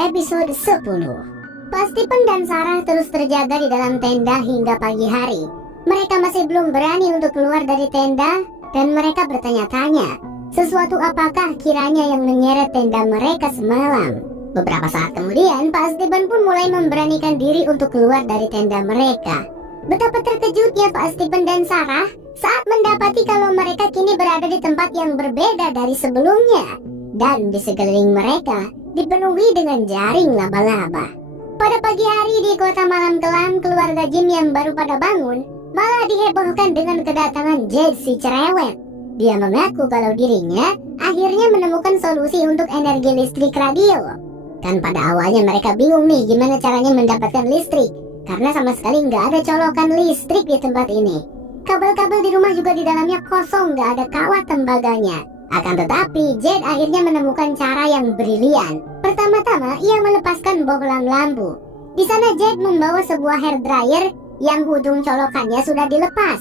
Episode 10. Pas Stephen dan Sarah terus terjaga di dalam tenda hingga pagi hari. Mereka masih belum berani untuk keluar dari tenda dan mereka bertanya-tanya, sesuatu apakah kiranya yang menyeret tenda mereka semalam. Beberapa saat kemudian, Pak Stephen pun mulai memberanikan diri untuk keluar dari tenda mereka. Betapa terkejutnya Pak Stephen dan Sarah saat mendapati kalau mereka kini berada di tempat yang berbeda dari sebelumnya. Dan di sekeliling mereka dipenuhi dengan jaring laba-laba. Pada pagi hari di kota malam kelam, keluarga Jim yang baru pada bangun malah dihebohkan dengan kedatangan Jed si cerewet. Dia mengaku kalau dirinya akhirnya menemukan solusi untuk energi listrik radio. Kan pada awalnya mereka bingung nih gimana caranya mendapatkan listrik, karena sama sekali nggak ada colokan listrik di tempat ini. Kabel-kabel di rumah juga di dalamnya kosong, nggak ada kawat tembaganya. Akan tetapi, Jed akhirnya menemukan cara yang brilian. Pertama-tama, ia melepaskan bohlam lampu. Di sana Jed membawa sebuah hair dryer yang ujung colokannya sudah dilepas.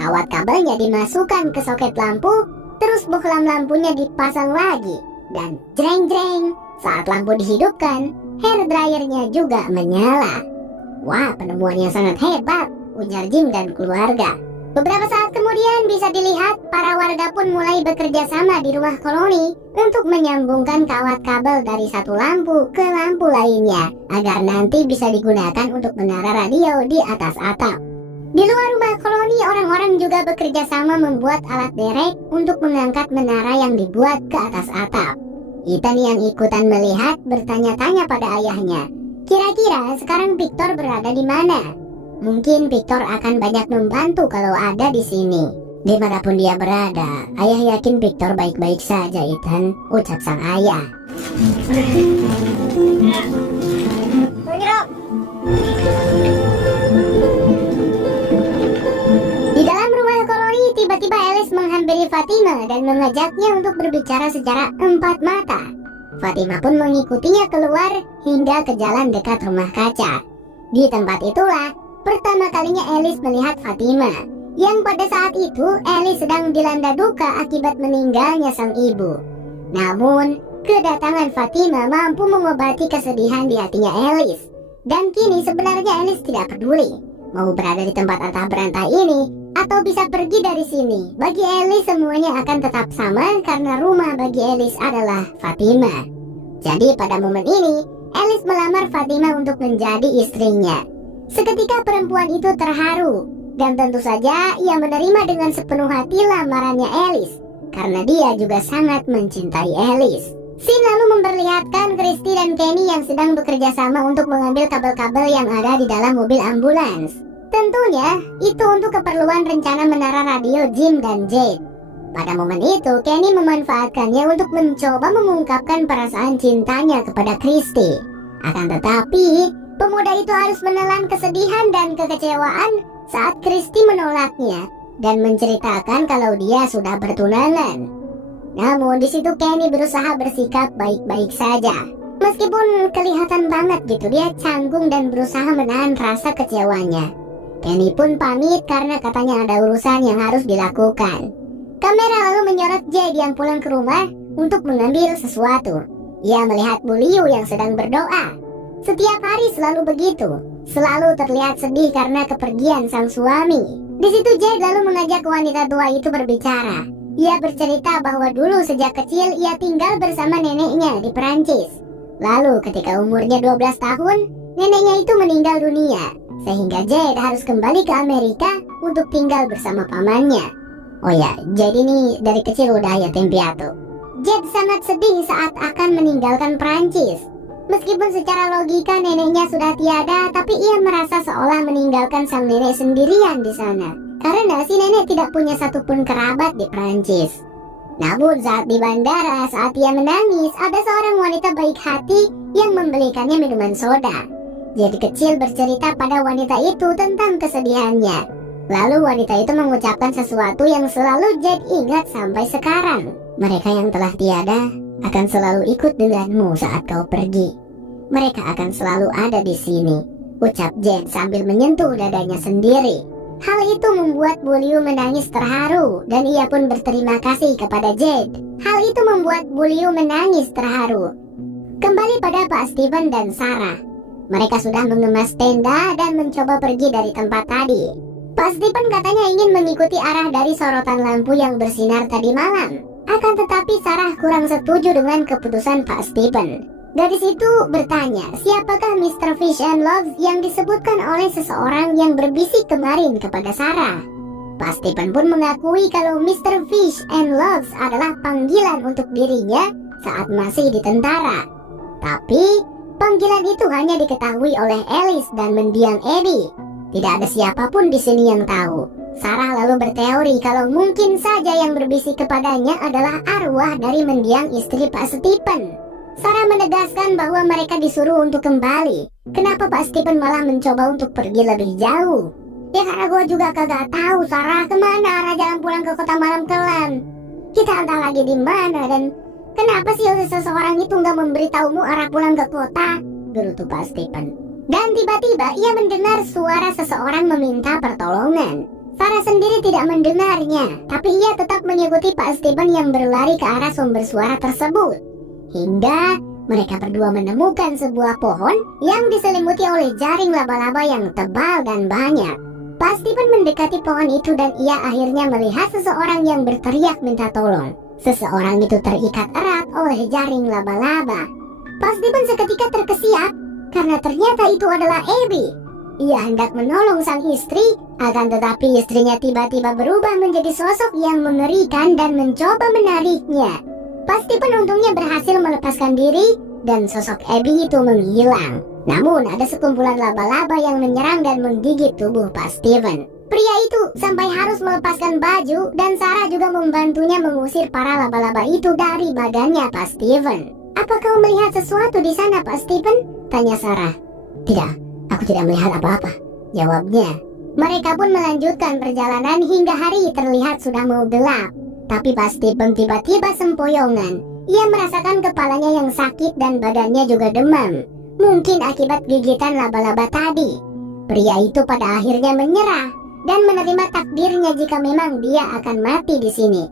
Kawat kabelnya dimasukkan ke soket lampu, terus bohlam lampunya dipasang lagi. Dan jreng-jreng, saat lampu dihidupkan, hair dryernya juga menyala. Wah, penemuan yang sangat hebat, ujar Jim dan keluarga. Beberapa saat kemudian bisa dilihat para warga pun mulai bekerja sama di rumah koloni untuk menyambungkan kawat kabel dari satu lampu ke lampu lainnya agar nanti bisa digunakan untuk menara radio di atas atap. Di luar rumah koloni, orang-orang juga bekerja sama membuat alat derek untuk mengangkat menara yang dibuat ke atas atap. Ethan yang ikutan melihat bertanya-tanya pada ayahnya, kira-kira sekarang Victor berada di mana? Mungkin Victor akan banyak membantu kalau ada di sini. Dimanapun dia berada, ayah yakin Victor baik-baik saja, Ethan, ucap sang ayah. Di dalam rumah koloni, tiba-tiba Alice menghampiri Fatima dan mengajaknya untuk berbicara secara empat mata. Fatima pun mengikutinya keluar hingga ke jalan dekat rumah kaca. Di tempat itulah pertama kalinya Alice melihat Fatima, yang pada saat itu Alice sedang dilanda duka akibat meninggalnya sang ibu. Namun, kedatangan Fatima mampu mengobati kesedihan di hatinya Alice. Dan kini sebenarnya Alice tidak peduli mau berada di tempat antah berantai ini atau bisa pergi dari sini. Bagi Alice semuanya akan tetap sama karena rumah bagi Alice adalah Fatima. Jadi pada momen ini, Alice melamar Fatima untuk menjadi istrinya. Seketika perempuan itu terharu, dan tentu saja ia menerima dengan sepenuh hati lamarannya Alice, karena dia juga sangat mencintai Alice. Scene lalu memperlihatkan Christy dan Kenny yang sedang bekerja sama untuk mengambil kabel-kabel yang ada di dalam mobil ambulans. Tentunya, itu untuk keperluan rencana menara radio Jim dan Jade. Pada momen itu, Kenny memanfaatkannya untuk mencoba mengungkapkan perasaan cintanya kepada Christy. Akan tetapi, pemuda itu harus menelan kesedihan dan kekecewaan saat Christy menolaknya dan menceritakan kalau dia sudah bertunangan. Namun di situ Kenny berusaha bersikap baik-baik saja. Meskipun kelihatan banget gitu dia canggung dan berusaha menahan rasa kecewanya. Kenny pun pamit karena katanya ada urusan yang harus dilakukan. Kamera lalu menyorot Jade yang pulang ke rumah untuk mengambil sesuatu. Ia melihat Bu Liu yang sedang berdoa. Setiap hari selalu begitu, selalu terlihat sedih karena kepergian sang suami. Di situ Jade lalu mengajak wanita tua itu berbicara. Ia bercerita bahwa dulu sejak kecil ia tinggal bersama neneknya di Perancis. Lalu ketika umurnya 12 tahun, neneknya itu meninggal dunia, sehingga Jade harus kembali ke Amerika untuk tinggal bersama pamannya. Oh ya, Jade ini dari kecil udah yatim piatu. Jade sangat sedih saat akan meninggalkan Perancis. Meskipun secara logika neneknya sudah tiada, tapi ia merasa seolah meninggalkan sang nenek sendirian di sana. Karena si nenek tidak punya satupun kerabat di Perancis. Namun saat di bandara, saat ia menangis, ada seorang wanita baik hati yang membelikannya minuman soda. Jadi kecil bercerita pada wanita itu tentang kesedihannya. Lalu wanita itu mengucapkan sesuatu yang selalu Jade ingat sampai sekarang. Mereka yang telah tiada akan selalu ikut denganmu saat kau pergi. Mereka akan selalu ada di sini, ucap Jade sambil menyentuh dadanya sendiri. Hal itu membuat Bu Liu menangis terharu dan ia pun berterima kasih kepada Jade. Hal itu membuat Bu Liu menangis terharu. Kembali pada Pak Steven dan Sarah. Mereka sudah mengemas tenda dan mencoba pergi dari tempat tadi. Pak Steven katanya ingin mengikuti arah dari sorotan lampu yang bersinar tadi malam. Akan tetapi Sarah kurang setuju dengan keputusan Pak Steven. Gadis itu bertanya, siapakah Mr. Fish and Loaves yang disebutkan oleh seseorang yang berbisik kemarin kepada Sarah. Pak Steven pun mengakui kalau Mr. Fish and Loaves adalah panggilan untuk dirinya saat masih di tentara. Tapi panggilan itu hanya diketahui oleh Alice dan mendiang Abby. Tidak ada siapapun di sini yang tahu. Sarah lalu berteori kalau mungkin saja yang berbisik kepadanya adalah arwah dari mendiang istri Pak Steven. Sarah menegaskan bahwa mereka disuruh untuk kembali. Kenapa Pak Steven malah mencoba untuk pergi lebih jauh? Ya karena gue juga kagak tahu Sarah kemana arah jalan pulang ke kota malam kelam. Kita entah lagi di mana dan kenapa sih seseorang itu nggak memberitahumu arah pulang ke kota? Gerutu Pak Steven. Dan tiba-tiba ia mendengar suara seseorang meminta pertolongan. Sarah sendiri tidak mendengarnya, tapi ia tetap mengikuti Pak Steven yang berlari ke arah sumber suara tersebut. Hingga mereka berdua menemukan sebuah pohon yang diselimuti oleh jaring laba-laba yang tebal dan banyak. Pak Steven mendekati pohon itu dan ia akhirnya melihat seseorang yang berteriak minta tolong. Seseorang itu terikat erat oleh jaring laba-laba. Pak Steven seketika terkesiap karena ternyata itu adalah Abby. Ia hendak menolong sang istri, akan tetapi istrinya tiba-tiba berubah menjadi sosok yang mengerikan dan mencoba menariknya. Pak Steven untungnya berhasil melepaskan diri dan sosok Abby itu menghilang. Namun ada sekumpulan laba-laba yang menyerang dan menggigit tubuh Pak Steven. Pria itu sampai harus melepaskan baju dan Sarah juga membantunya mengusir para laba-laba itu dari badannya Pak Steven. Apa kau melihat sesuatu di sana Pak Steven? Tanya Sarah. Tidak, aku tidak melihat apa-apa, jawabnya. Mereka pun melanjutkan perjalanan hingga hari terlihat sudah mau gelap. Tapi Pak Steven tiba-tiba sempoyongan. Ia merasakan kepalanya yang sakit dan badannya juga demam. Mungkin akibat gigitan laba-laba tadi. Pria itu pada akhirnya menyerah dan menerima takdirnya jika memang dia akan mati di sini.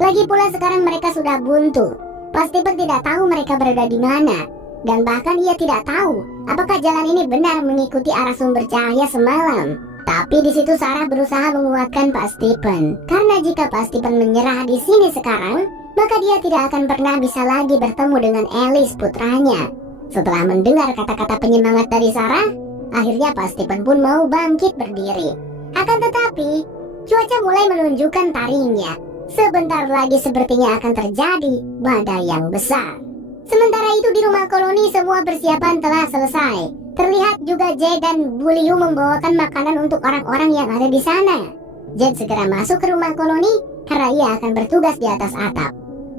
Lagi pula sekarang mereka sudah buntu. Pak Steven tidak tahu mereka berada di mana. Dan bahkan ia tidak tahu apakah jalan ini benar mengikuti arah sumber cahaya semalam. Tapi di situ Sarah berusaha menguatkan Pak Steven. Karena jika Pak Steven menyerah di sini sekarang, maka dia tidak akan pernah bisa lagi bertemu dengan Alice putranya. Setelah mendengar kata-kata penyemangat dari Sarah, akhirnya Pak Steven pun mau bangkit berdiri. Akan tetapi, cuaca mulai menunjukkan taringnya. Sebentar lagi sepertinya akan terjadi badai yang besar. Sementara itu di rumah koloni semua persiapan telah selesai. Terlihat juga Jed dan Bu Liu membawakan makanan untuk orang-orang yang ada di sana. Jed segera masuk ke rumah koloni karena ia akan bertugas di atas atap.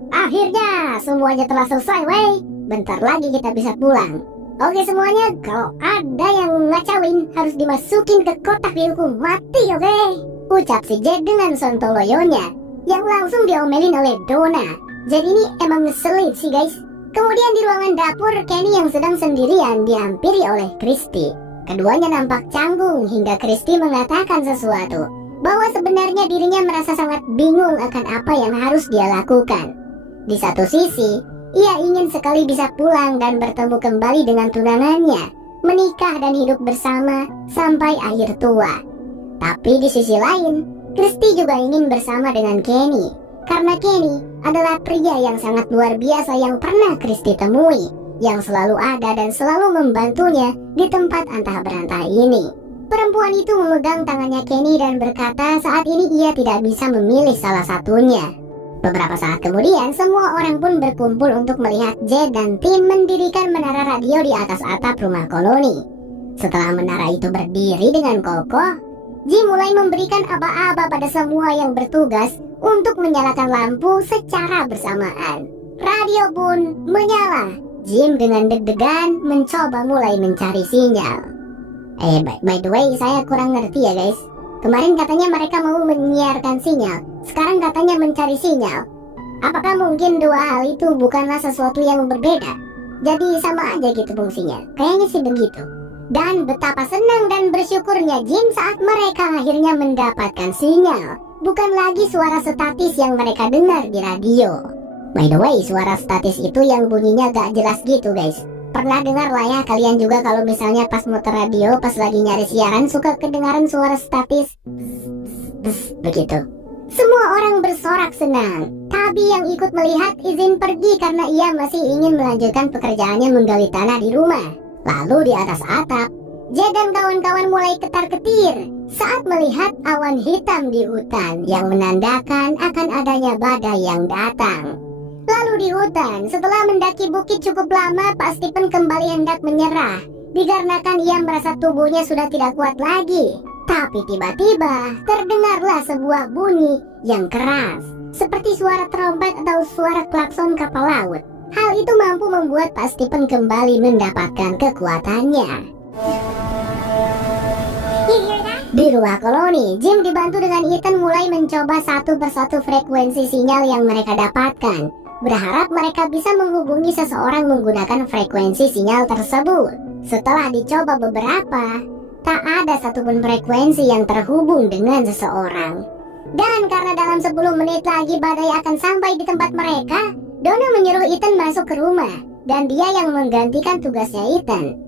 Akhirnya semuanya telah selesai, wey. Bentar lagi kita bisa pulang. Oke semuanya, kalau ada yang ngacauin harus dimasukin ke kotak dihukum mati, oke? Ucap si Jed dengan sontoloyonya yang langsung diomelin oleh Donna. Jed ini emang ngeselin sih guys. Kemudian di ruangan dapur, Kenny yang sedang sendirian dihampiri oleh Christy. Keduanya nampak canggung hingga Christy mengatakan sesuatu, bahwa sebenarnya dirinya merasa sangat bingung akan apa yang harus dia lakukan. Di satu sisi, ia ingin sekali bisa pulang dan bertemu kembali dengan tunangannya, menikah dan hidup bersama sampai akhir tua. Tapi di sisi lain, Christy juga ingin bersama dengan Kenny. Karena Kenny adalah pria yang sangat luar biasa yang pernah Christy temui, yang selalu ada dan selalu membantunya di tempat antah berantah ini. Perempuan itu memegang tangannya Kenny dan berkata saat ini ia tidak bisa memilih salah satunya. Beberapa saat kemudian semua orang pun berkumpul untuk melihat Jed dan tim mendirikan menara radio di atas atap rumah koloni. Setelah menara itu berdiri dengan kokoh, Jim mulai memberikan aba-aba pada semua yang bertugas untuk menyalakan lampu secara bersamaan. Radio pun menyala. Jim dengan deg-degan mencoba mulai mencari sinyal. By the way, saya kurang ngerti ya guys. Kemarin katanya mereka mau menyiarkan sinyal, sekarang katanya mencari sinyal. Apakah mungkin dua hal itu bukanlah sesuatu yang berbeda? Jadi sama aja gitu fungsinya. Kayaknya sih begitu. Dan betapa senang dan bersyukurnya Jim saat mereka akhirnya mendapatkan sinyal. Bukan lagi suara statis yang mereka dengar di radio. By the way, suara statis itu yang bunyinya gak jelas gitu guys. Pernah dengar lah ya kalian juga kalau misalnya pas muter radio, pas lagi nyari siaran suka kedengaran suara statis begitu. Semua orang bersorak senang. Tabi yang ikut melihat izin pergi karena ia masih ingin melanjutkan pekerjaannya menggali tanah di rumah. Lalu di atas atap, Jed dan kawan-kawan mulai ketar-ketir saat melihat awan hitam di hutan yang menandakan akan adanya badai yang datang. Lalu di hutan, setelah mendaki bukit cukup lama, Pak Stephen kembali hendak menyerah dikarenakan ia merasa tubuhnya sudah tidak kuat lagi. Tapi tiba-tiba terdengarlah sebuah bunyi yang keras, seperti suara trompet atau suara klakson kapal laut. Hal itu mampu membuat Pak Stephen kembali mendapatkan kekuatannya. Di rumah koloni, Jim dibantu dengan Ethan mulai mencoba satu persatu frekuensi sinyal yang mereka dapatkan, berharap mereka bisa menghubungi seseorang menggunakan frekuensi sinyal tersebut. Setelah dicoba beberapa, tak ada satupun frekuensi yang terhubung dengan seseorang. Dan karena dalam 10 menit lagi badai akan sampai di tempat mereka, Donna menyuruh Ethan masuk ke rumah, dan dia yang menggantikan tugasnya Ethan.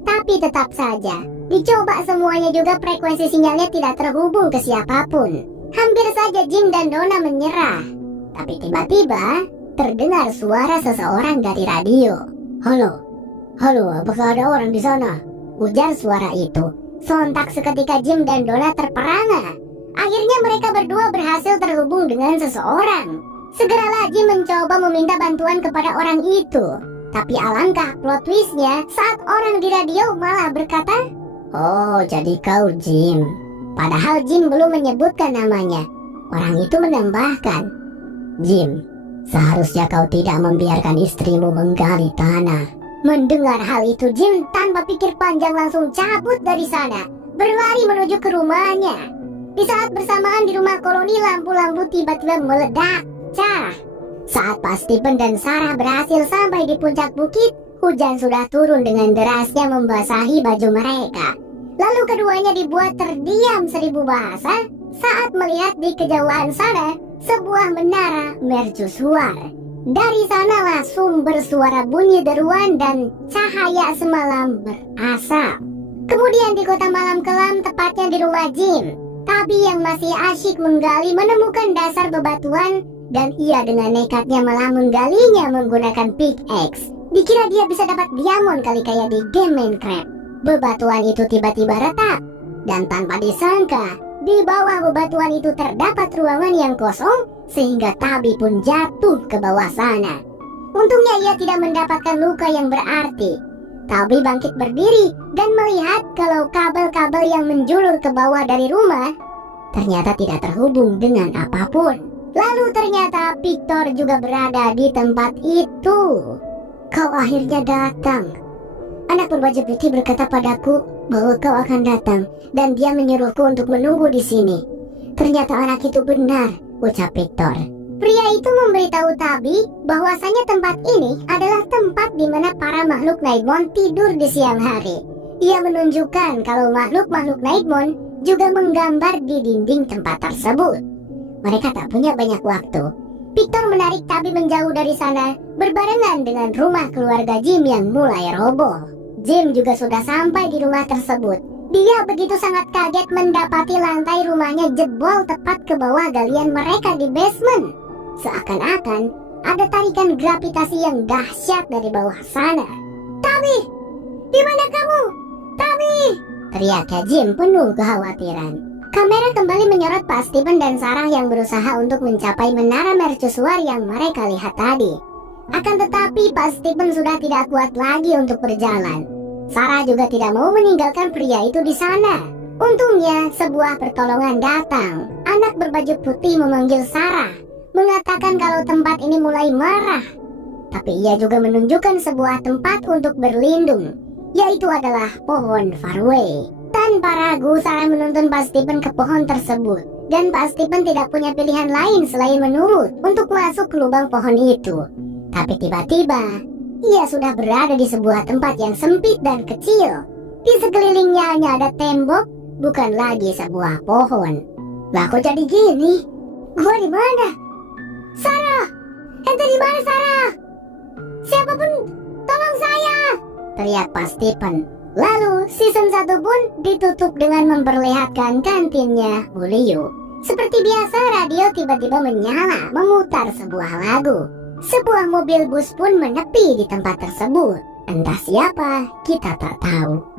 Tapi tetap saja, dicoba semuanya juga frekuensi sinyalnya tidak terhubung ke siapapun. Hampir saja Jim dan Donna menyerah. Tapi tiba-tiba terdengar suara seseorang dari radio. Halo, apakah ada orang di sana? Ujar suara itu. Sontak seketika Jim dan Donna terperangah. Akhirnya mereka berdua berhasil terhubung dengan seseorang. Segeralah Jim mencoba meminta bantuan kepada orang itu. Tapi alangkah plot twistnya saat orang di radio malah berkata, "Oh, jadi kau Jim." Padahal Jim belum menyebutkan namanya. Orang itu menambahkan, "Jim, seharusnya kau tidak membiarkan istrimu menggali tanah." Mendengar hal itu, Jim tanpa pikir panjang langsung cabut dari sana, berlari menuju ke rumahnya. Di saat bersamaan di rumah koloni, lampu-lampu tiba-tiba meledak. Saat Pak Stephen dan Sarah berhasil sampai di puncak bukit, hujan sudah turun dengan derasnya membasahi baju mereka. Lalu keduanya dibuat terdiam 1000 bahasa saat melihat di kejauhan sana sebuah menara mercusuar. Dari sanalah sumber suara bunyi deruan dan cahaya semalam berasap. Kemudian di kota malam kelam, tepatnya di rumah Jim, Tabi yang masih asyik menggali menemukan dasar bebatuan dan ia dengan nekatnya malah menggalinya menggunakan pickaxe. Dikira dia bisa dapat diamond kali kayak di game Minecraft. Bebatuan itu tiba-tiba retak, dan tanpa disangka di bawah bebatuan itu terdapat ruangan yang kosong, sehingga Tabi pun jatuh ke bawah sana. Untungnya ia tidak mendapatkan luka yang berarti. Tabi bangkit berdiri dan melihat kalau kabel-kabel yang menjulur ke bawah dari rumah ternyata tidak terhubung dengan apapun. Lalu ternyata Victor juga berada di tempat itu. "Kau akhirnya datang." Anak berbaju putih berkata padaku bahwa kau akan datang, dan dia menyuruhku untuk menunggu di sini. Ternyata anak itu benar, ucap Victor. Pria itu memberitahu Tabi bahwasanya tempat ini adalah tempat di mana para makhluk Nightmon tidur di siang hari. Ia menunjukkan kalau makhluk-makhluk Nightmon juga menggambar di dinding tempat tersebut. Mereka tak punya banyak waktu. Victor menarik Tabi menjauh dari sana, berbarengan dengan rumah keluarga Jim yang mulai roboh. Jim juga sudah sampai di rumah tersebut. Dia begitu sangat kaget mendapati lantai rumahnya jebol tepat ke bawah galian mereka di basement. Seakan-akan ada tarikan gravitasi yang dahsyat dari bawah sana. "Tabi, di mana kamu? Tabi!" teriaknya Jim penuh kekhawatiran. Kamera kembali menyorot Pak Stephen dan Sarah yang berusaha untuk mencapai menara mercusuar yang mereka lihat tadi. Akan tetapi Pak Stephen sudah tidak kuat lagi untuk berjalan. Sarah juga tidak mau meninggalkan pria itu di sana. Untungnya sebuah pertolongan datang. Anak berbaju putih memanggil Sarah, mengatakan kalau tempat ini mulai marah. Tapi ia juga menunjukkan sebuah tempat untuk berlindung, yaitu adalah pohon Faraway. Tanpa ragu, Sarah menuntun Pak Stephen ke pohon tersebut, dan Pak Stephen tidak punya pilihan lain selain menurut untuk masuk ke lubang pohon itu. Tapi tiba-tiba, ia sudah berada di sebuah tempat yang sempit dan kecil. Di sekelilingnya hanya ada tembok, bukan lagi sebuah pohon. "Lah kok jadi gini? Gua di mana? Sarah! Ente di mana, Sarah? Siapapun, tolong saya! Teriak Pak Stephen. Lalu season 1 pun ditutup dengan memperlihatkan kantinnya Bu Liu. Seperti biasa, radio tiba-tiba menyala memutar sebuah lagu. Sebuah mobil bus pun menepi di tempat tersebut. Entah siapa, kita tak tahu.